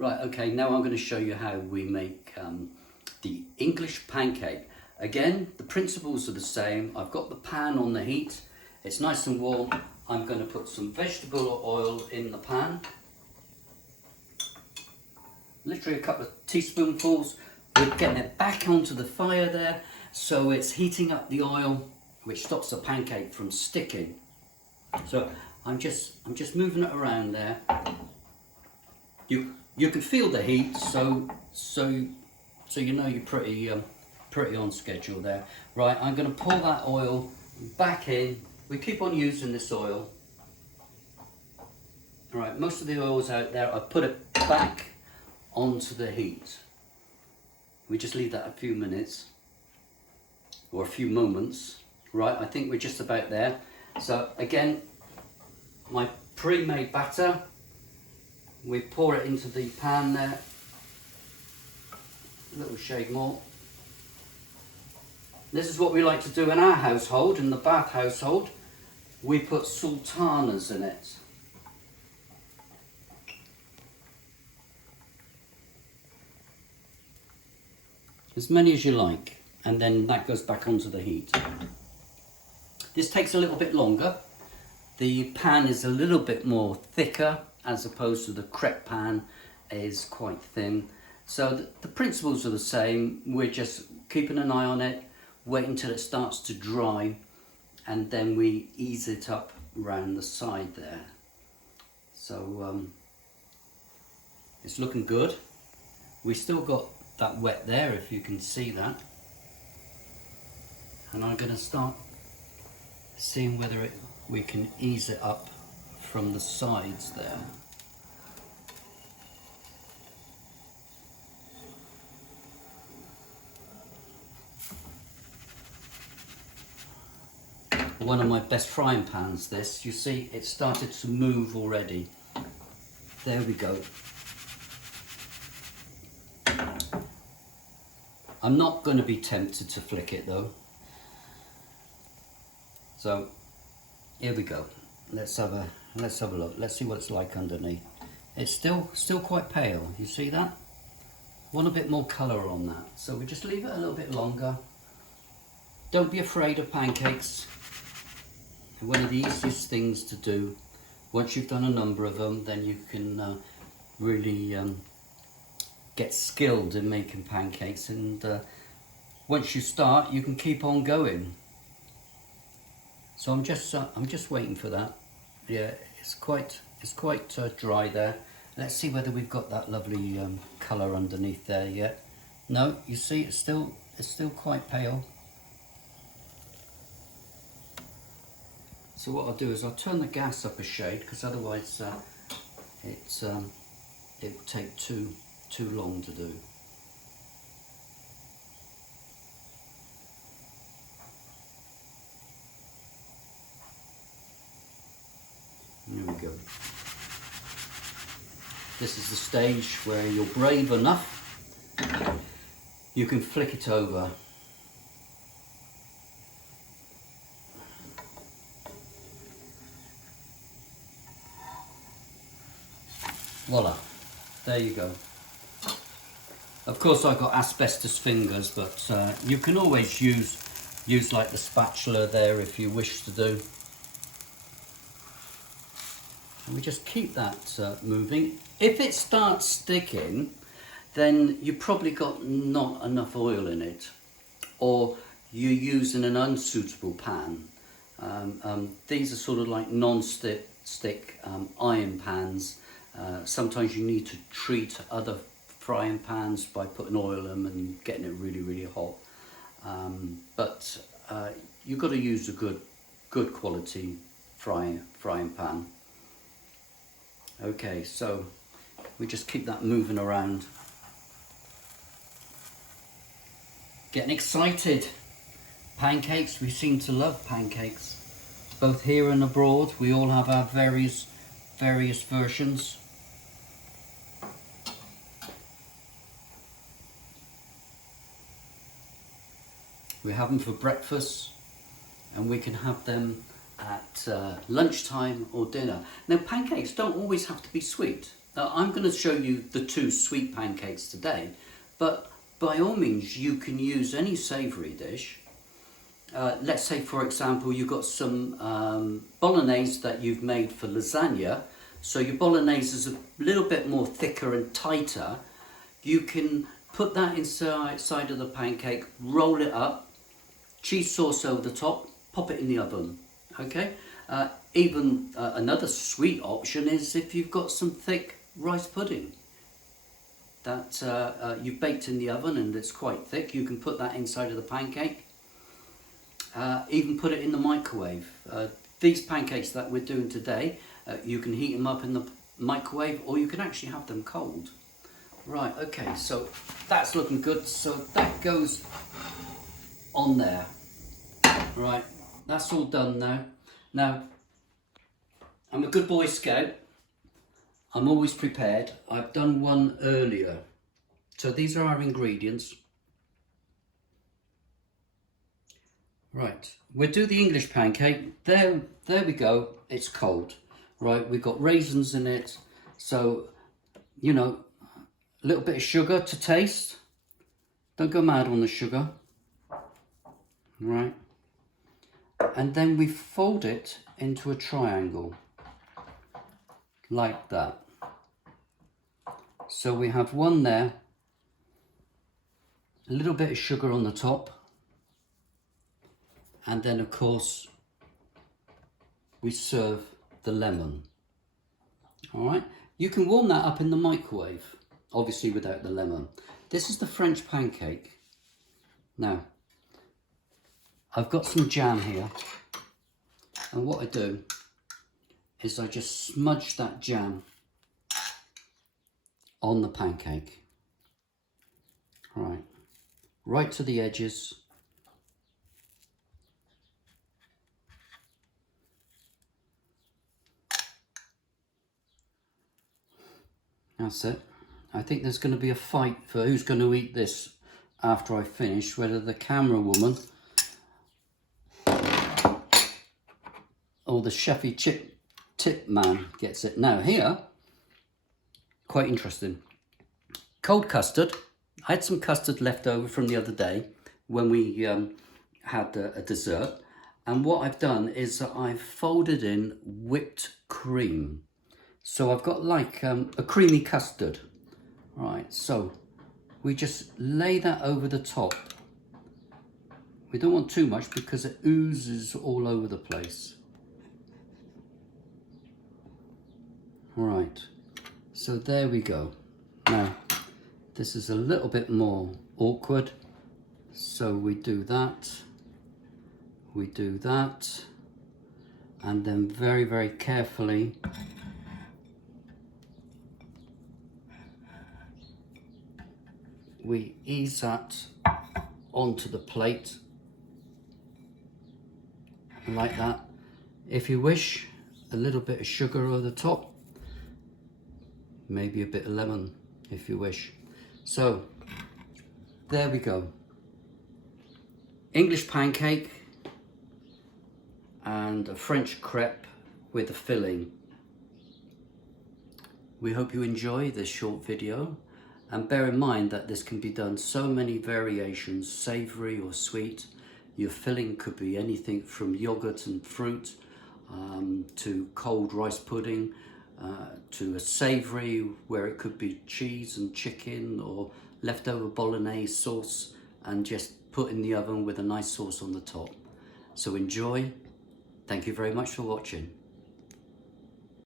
Right, okay, now I'm going to show you how we make the English pancake. Again, the principles are the same. I've got the pan on the heat. It's nice and warm. I'm going to put some vegetable oil in the pan. Literally a couple of teaspoonfuls. We're getting it back onto the fire there, so it's heating up the oil, which stops the pancake from sticking. So I'm just moving it around there. You can feel the heat, so you know you're pretty on schedule there. Right, I'm going to pour that oil back in. We keep on using this oil. All right, most of the oil's out there. I put it back onto the heat. We just leave that a few minutes or a few moments. Right, I think we're just about there. So again, my pre-made batter, we pour it into the pan there, a little shade more. This is what we like to do in our household, in the Bath household. We put sultanas in it. As many as you like, and then that goes back onto the heat. This takes a little bit longer. The pan is a little bit more thicker, as opposed to the crepe pan is quite thin. So the principles are the same. We're just keeping an eye on it, wait until it starts to dry, and then we ease it up around the side there. So it's looking good. We still got that wet there, if you can see that. And I'm going to start seeing whether we can ease it up from the sides there. One of my best frying pans, this. You see, it started to move already. There we go. I'm not going to be tempted to flick it though. So here we go. Let's have a look. Let's see what it's like underneath. It's still quite pale. You see that? Want a bit more colour on that. So we just leave it a little bit longer. Don't be afraid of pancakes. One of the easiest things to do. Once you've done a number of them, then you can really get skilled in making pancakes. And once you start, you can keep on going. So I'm just waiting for that. Yeah, it's quite dry there. Let's see whether we've got that lovely colour underneath there yet. No, you see, it's still quite pale. So what I'll do is I'll turn the gas up a shade, because otherwise it will take too long to do. There we go. This is the stage where you're brave enough, you can flick it over. Voila, there you go. Of course I've got asbestos fingers, but you can always use like the spatula there if you wish to do. And we just keep that moving. If it starts sticking, then you've probably got not enough oil in it, or you're using an unsuitable pan. These are sort of like non-stick iron pans. Sometimes you need to treat other frying pans by putting oil in them and getting it really hot. But you've got to use a good quality frying pan. Okay, so we just keep that moving around. Getting excited. Pancakes, we seem to love pancakes. Both here and abroad, we all have our various versions. We have them for breakfast, and we can have them at lunchtime or dinner. Now, pancakes don't always have to be sweet. I'm going to show you the 2 sweet pancakes today, but by all means you can use any savoury dish. Let's say, for example, you've got some bolognese that you've made for lasagna, so your bolognese is a little bit more thicker and tighter. You can put that inside of the pancake, roll it up, cheese sauce over the top, pop it in the oven. Okay. Even another sweet option is if you've got some thick rice pudding that you've baked in the oven and it's quite thick, you can put that inside of the pancake. Even put it in the microwave. These pancakes that we're doing today, you can heat them up in the microwave, or you can actually have them cold. Right, okay, so that's looking good. So that goes on there. Right, that's all done now. Now, I'm a good Boy Scout. I'm always prepared. I've done one earlier. So these are our ingredients. Right, we'll do the English pancake. There we go. It's cold. Right, we've got raisins in it. So, you know, a little bit of sugar to taste. Don't go mad on the sugar. Right. And then we fold it into a triangle. Like that. So we have one there. A little bit of sugar on the top. And then, of course, we serve the lemon. All right, you can warm that up in the microwave, obviously without the lemon. This is the French pancake. Now, I've got some jam here. And what I do is I just smudge that jam on the pancake. Right to the edges. That's it. I think there's going to be a fight for who's going to eat this after I finish, whether the camera woman or the chefy tip man gets it. Now here, quite interesting, cold custard. I had some custard left over from the other day when we had a dessert, and what I've done is I've folded in whipped cream. So I've got like a creamy custard. Right, so we just lay that over the top. We don't want too much because it oozes all over the place. Right, so there we go. Now, this is a little bit more awkward. So we do that, and then very, very carefully we ease that onto the plate like that. If you wish, a little bit of sugar over the top, maybe a bit of lemon if you wish. So there we go, English pancake and a French crepe with a filling. We hope you enjoy this short video. And bear in mind that this can be done so many variations, savoury or sweet. Your filling could be anything from yogurt and fruit to cold rice pudding, to a savoury where it could be cheese and chicken or leftover bolognese sauce and just put in the oven with a nice sauce on the top. So enjoy. Thank you very much for watching.